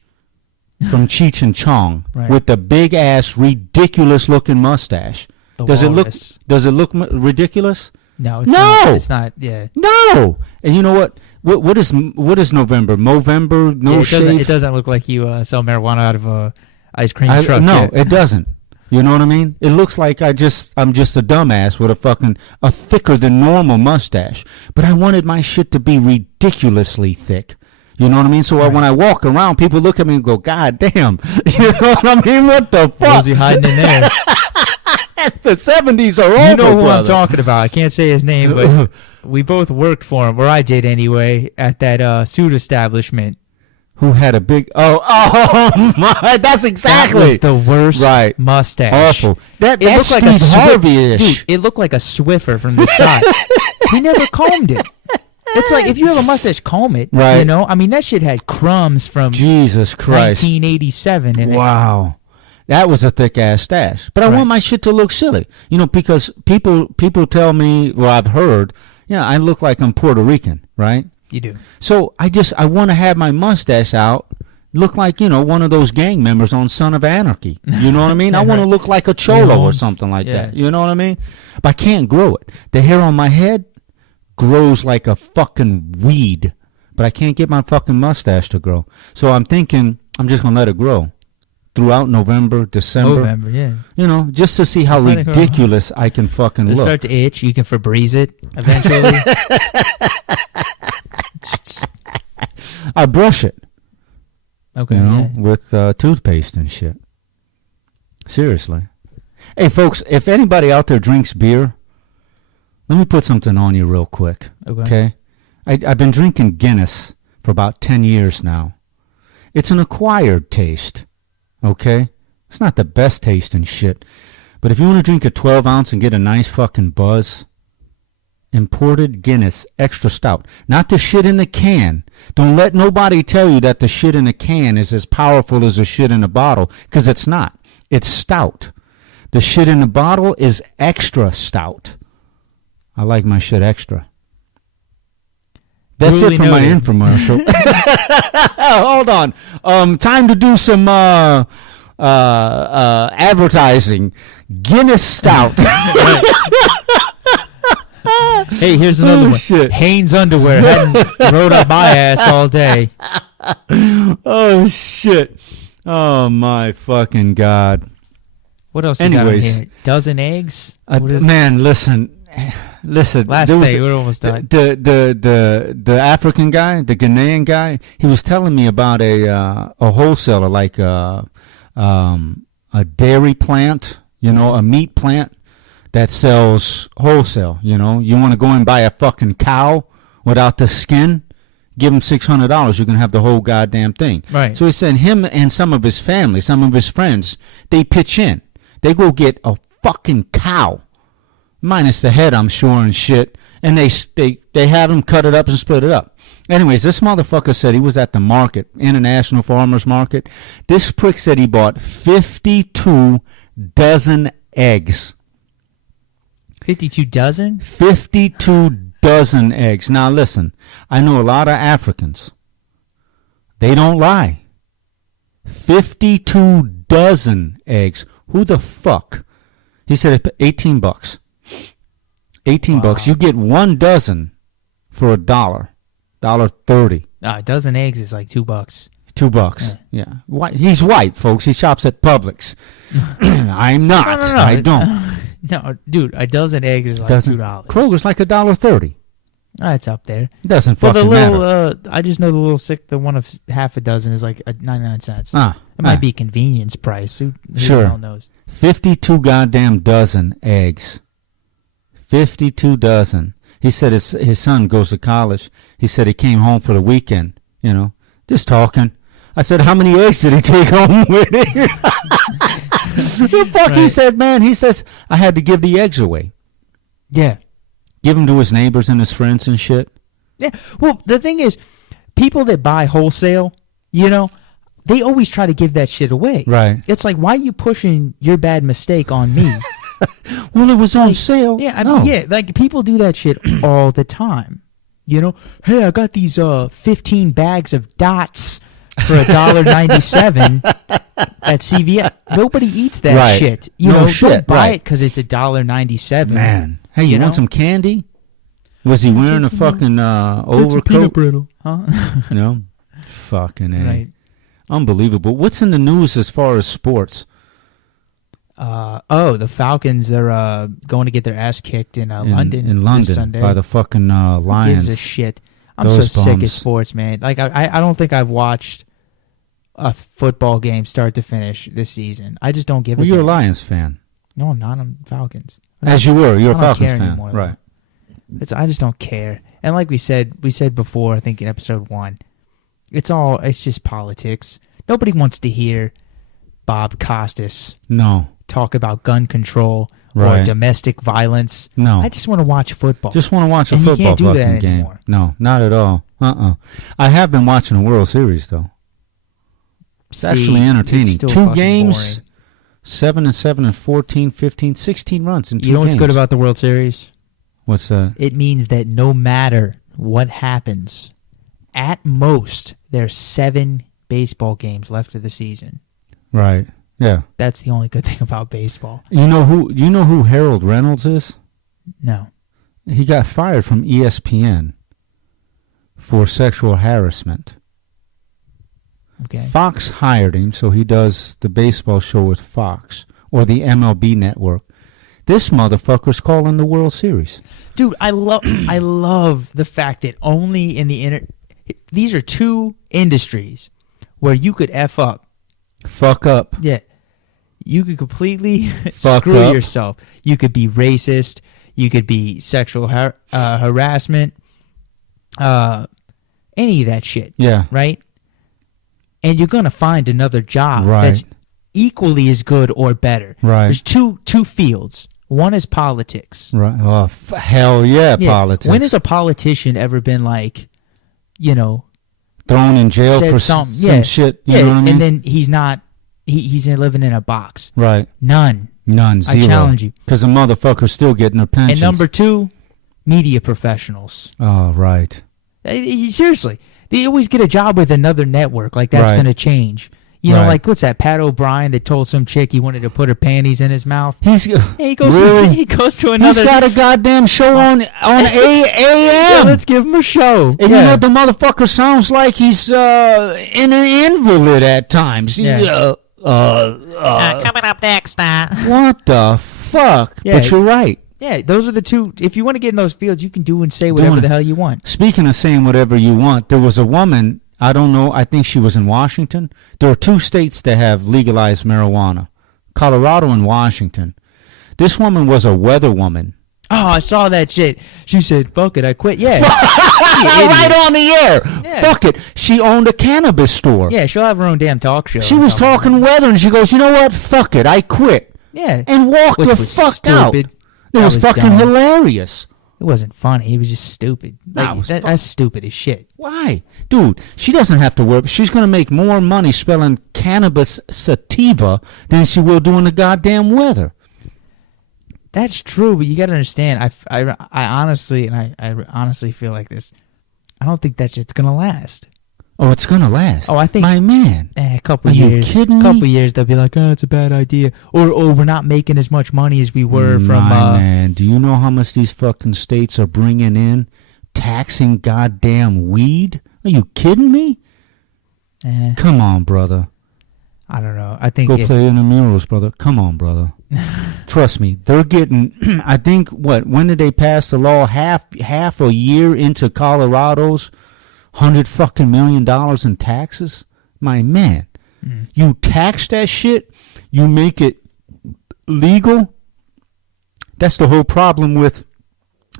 from Cheech and Chong, right, with the big ass, ridiculous looking mustache. Does walrus. it look ridiculous? No, it's No! not. It's not. Yeah. No. And you know what? What is November? Movember? No shave. It doesn't look like you sell marijuana out of a ice cream truck. No, yeah. it doesn't. You know what I mean? It looks like I'm just a dumbass with a thicker than normal mustache. But I wanted my shit to be ridiculously thick. You know what I mean? So when I walk around, people look at me and go, God damn. You know what I mean? What the fuck? What was he hiding in there? The 70s are over, You know who brother. I'm talking about. I can't say his name, but we both worked for him, or I did anyway, at that suit establishment. Who had a big... Oh, my... That's exactly... That was the worst mustache. Awful. That's looked Steve Harvey-ish. Dude, it looked like a Swiffer from the side. He never combed it. It's like, if you have a mustache, comb it. Right. You know? I mean, that shit had crumbs from Jesus Christ. 1987 in it. Wow. That was a thick-ass stash. But I want my shit to look silly. You know, because people tell me, well, I've heard, I look like I'm Puerto Rican, right? You do. So I want to have my mustache out, look like, one of those gang members on Son of Anarchy. You know what I mean? I want to look like a cholo or something like that. You know what I mean? But I can't grow it. The hair on my head grows like a fucking weed. But I can't get my fucking mustache to grow. So I'm thinking I'm just going to let it grow throughout November, December. Yeah. Just to see how ridiculous I can fucking It'll look. start to itch. You can Febreze it eventually. I brush it. Okay. With toothpaste and shit. Seriously. Hey, folks, if anybody out there drinks beer, let me put something on you real quick. Okay? I've been drinking Guinness for about 10 years now. It's an acquired taste. Okay? It's not the best taste and shit. But if you want to drink a 12 ounce and get a nice fucking buzz, imported Guinness extra stout. Not the shit in the can. Don't let nobody tell you that the shit in the can is as powerful as the shit in the bottle, because it's not. It's stout. The shit in the bottle is extra stout. I like my shit extra. That's it for my infomercial. Hold on. Time to do some advertising. Guinness Stout. Hey, here's another one. Shit. Hanes underwear. Hadn't rode up my ass all day. Oh, shit. Oh, my fucking God. What else you got on here? Dozen eggs? Man, listen. Last day, we're almost done. The African guy, the Ghanaian guy, he was telling me about a wholesaler, like a dairy plant, a meat plant that sells wholesale. You want to go and buy a fucking cow without the skin, give him $600, you can have the whole goddamn thing. Right. So he said him and some of his family, some of his friends, they pitch in. They go get a fucking cow, minus the head, I'm sure, and shit, and they have him cut it up and split it up. Anyways, this motherfucker said he was at the market, International Farmers Market. This prick said he bought 52 dozen eggs. 52 dozen? 52 dozen eggs. Now listen, I know a lot of Africans. They don't lie. 52 dozen eggs. Who the fuck? He said $18. 18 bucks. You get 1 dozen for $1.30. A dozen eggs is like $2. $2. Yeah. White. He's white, folks. He shops at Publix. I'm not. No. I don't. No, dude, a dozen eggs is like $2. Kroger's like $1.30. It's up there. It doesn't Well, fucking the little, matter. I just know the one of half a dozen is like 99 cents. It might Ah. be convenience price. Who Sure. the hell knows? 52 goddamn dozen eggs. 52 dozen. He said his son goes to college. He said he came home for the weekend, just talking. I said, how many eggs did he take home with him? The fuck Right. he said, man. He says, I had to give the eggs away. Yeah. Give them to his neighbors and his friends and shit. Yeah. Well, the thing is, people that buy wholesale, they always try to give that shit away. Right. It's like, why are you pushing your bad mistake on me? Well, it was on sale. Yeah, I mean, like people do that shit all the time. Hey, I got these 15 bags of dots for $1.97 at CVS. Nobody eats that Right. shit. Shit, Don't buy right. it because it's $1.97. Man. Hey, you want some candy? Was he wearing a fucking overcoat? brittle, huh? Fucking A. Right. Unbelievable. What's in the news as far as sports? The Falcons are going to get their ass kicked in London. In this London Sunday. by the fucking Who Lions. gives a shit? I'm Those so sick of bums. sports, man. Like I don't think I've watched a football game start to finish this season. I just don't give Well, a you're a damn. Lions fan. No, I'm not. I'm Falcons. As you were. You're a I don't Falcons care fan. anymore, Right. I just don't care. And like we said before, I think in episode 1, it's just politics. Nobody wants to hear Bob Costas No. talk about gun control or Right. domestic violence. No. I just want to watch football. Just want to watch a And you football can't do that fucking game. anymore. No, not at all. I have been watching the World Series, though. It's actually entertaining. It's still 2 fucking games, boring. 7-7 and 14, 15, 16 runs in 2 You know games. what's good about the World Series? What's that? It means that no matter what happens, at most, there's 7 baseball games left of the season. Right. Yeah. That's the only good thing about baseball. You know who Harold Reynolds is? No. He got fired from ESPN for sexual harassment. Okay. Fox hired him, so he does the baseball show with Fox or the MLB network. This motherfucker's calling the World Series. Dude, I love the fact that only in the these are 2 industries where you could F up. Fuck up. Yeah. You could completely Fuck screw up. yourself. You could be racist. You could be sexual harassment. Any of that shit. Yeah. Right? And you're going to find another job Right. that's equally as good or better. Right. There's two fields. One is politics. Right. Oh, hell yeah, politics. When has a politician ever been like, thrown in jail said for something? some shit? You know what I mean? And then he's not. He's living in a box. Right. None. None. Zero. I challenge you. Because the motherfucker's still getting their pensions. And number 2, media professionals. Oh, right. Seriously, they always get a job with another network. Like that's Right. going to change. You know, Right. like what's that? Pat O'Brien that told some chick he wanted to put her panties in his mouth. He goes. Really? He goes to another. He's got a goddamn show on AM. Yeah, let's give him a show. And you know what the motherfucker sounds like? He's in an invalid at times. Yeah. Coming up next, What the fuck? Yeah. But you're right. Yeah, those are the 2. If you want to get in those fields, you can do and say whatever Doing the it. hell you want. Speaking of saying whatever you want, there was a woman, I don't know, I think she was in Washington. There are 2 states that have legalized marijuana, Colorado and Washington. This woman was a weather woman. Oh, I saw that shit. She said, "Fuck it, I quit." Yeah, Right on the air. Yeah. Fuck it. She owned a cannabis store. yeah. She'll have her own damn talk show. She or was something. talking weather, and she goes, "You know what? Fuck it. I quit." Yeah, And walked Which the was fuck out. stupid. It That was was fucking dumb. hilarious. It wasn't funny. It was just stupid. Nah, it was That's stupid as shit. Why? Dude, she doesn't have to work. She's going to make more money spelling cannabis sativa than she will doing the goddamn weather. That's true, but you got to understand. I honestly, and I honestly feel like this. I don't think that shit's gonna last. Oh, it's gonna last. Oh, I think my man. A couple Are years. you kidding me? Couple years, they'll be like, "Oh, it's a bad idea," or we're not making as much money as we were from. My man, do you know how much these fucking states are bringing in, taxing goddamn weed? Are you kidding me? Come on, brother. I don't know. I think go play in the murals, brother. Come on, brother. Trust me, they're getting. I think when did they pass the law? Half a year into Colorado's $100 million in taxes. My man, you tax that shit. You make it legal. That's the whole problem with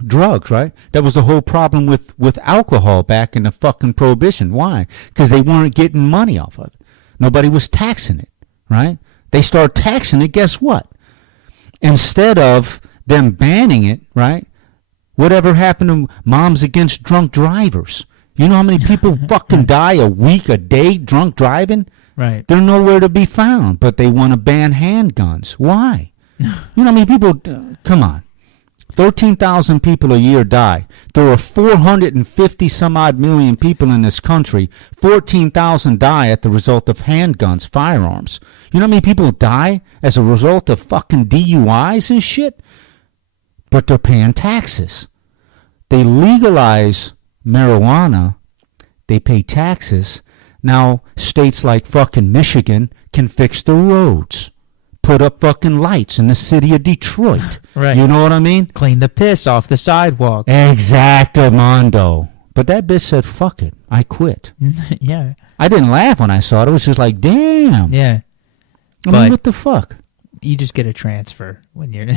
drugs, right? That was the whole problem with alcohol back in the fucking prohibition. Why? Because they weren't getting money off of it. Nobody was taxing it, right? They start taxing it, guess what? Instead of them banning it, right? Whatever happened to Moms Against Drunk Drivers? You know how many people fucking die a day drunk driving? Right. They're nowhere to be found, but they want to ban handguns. Why? You know how many people, come on. 13,000 people a year die. There are 450 some odd million people in this country. 14,000 die at the result of handguns, firearms. You know how many people die as a result of fucking DUIs and shit? But they're paying taxes. They legalize marijuana. They pay taxes. Now states like fucking Michigan can fix the roads. Put up fucking lights in the city of Detroit. Right. You know what I mean? Clean the piss off the sidewalk. Exactamundo. But that bitch said, fuck it. I quit. Yeah. I didn't laugh when I saw it. It was just like, damn. Yeah. I mean, what the fuck? You just get a transfer when you're in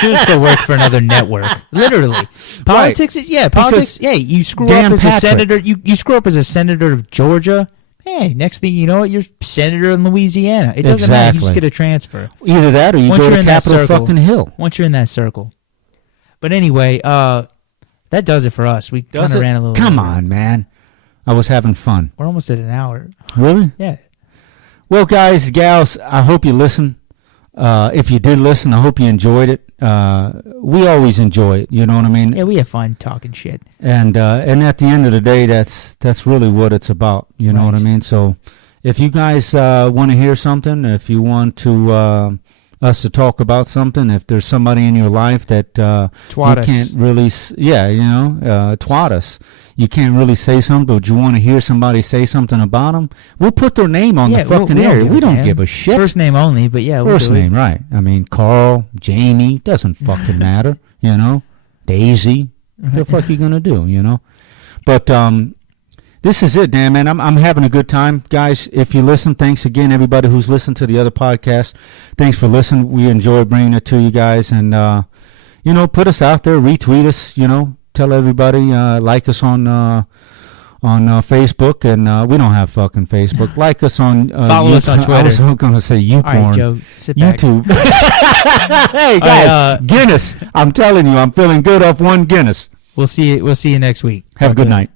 choose to work for another network. Literally. Politics is politics. Yeah, you screw up as a senator. You screw up as a senator of Georgia. Hey, next thing you know, you're senator in Louisiana. It doesn't matter. You just get a transfer. Either that or you go to Capitol fucking Hill. Once you're in that circle. But anyway, that does it for us. We kind of ran a little. Come on, man. I was having fun. We're almost at an hour. Really? Yeah. Well, guys, gals, I hope you listen. If you did listen, I hope you enjoyed it. We always enjoy it. You know what I mean? Yeah, we have fun talking shit. And at the end of the day, that's really what it's about. You know what I mean? So, if you guys want to hear something, if you want to us to talk about something, if there's somebody in your life that you can't really, twat us. You can't really say something, but you want to hear somebody say something about them, we'll put their name on the fucking area. We don't give a shit. First name only, but yeah. First name, right. I mean, Carl, Jamie, doesn't fucking matter, you know. Daisy, what the fuck you going to do, you know? But this is it, damn, man. I'm having a good time. Guys, if you listen, thanks again, everybody who's listened to the other podcast. Thanks for listening. We enjoy bringing it to you guys. And, put us out there, retweet us, tell everybody, like us on Facebook, and we don't have fucking Facebook. Like us on follow us on Twitter. I was going to say YouPorn. All right, Joe, sit back. YouTube. Hey guys, Guinness. I'm telling you, I'm feeling good off one Guinness. We'll see you next week. Have a good night.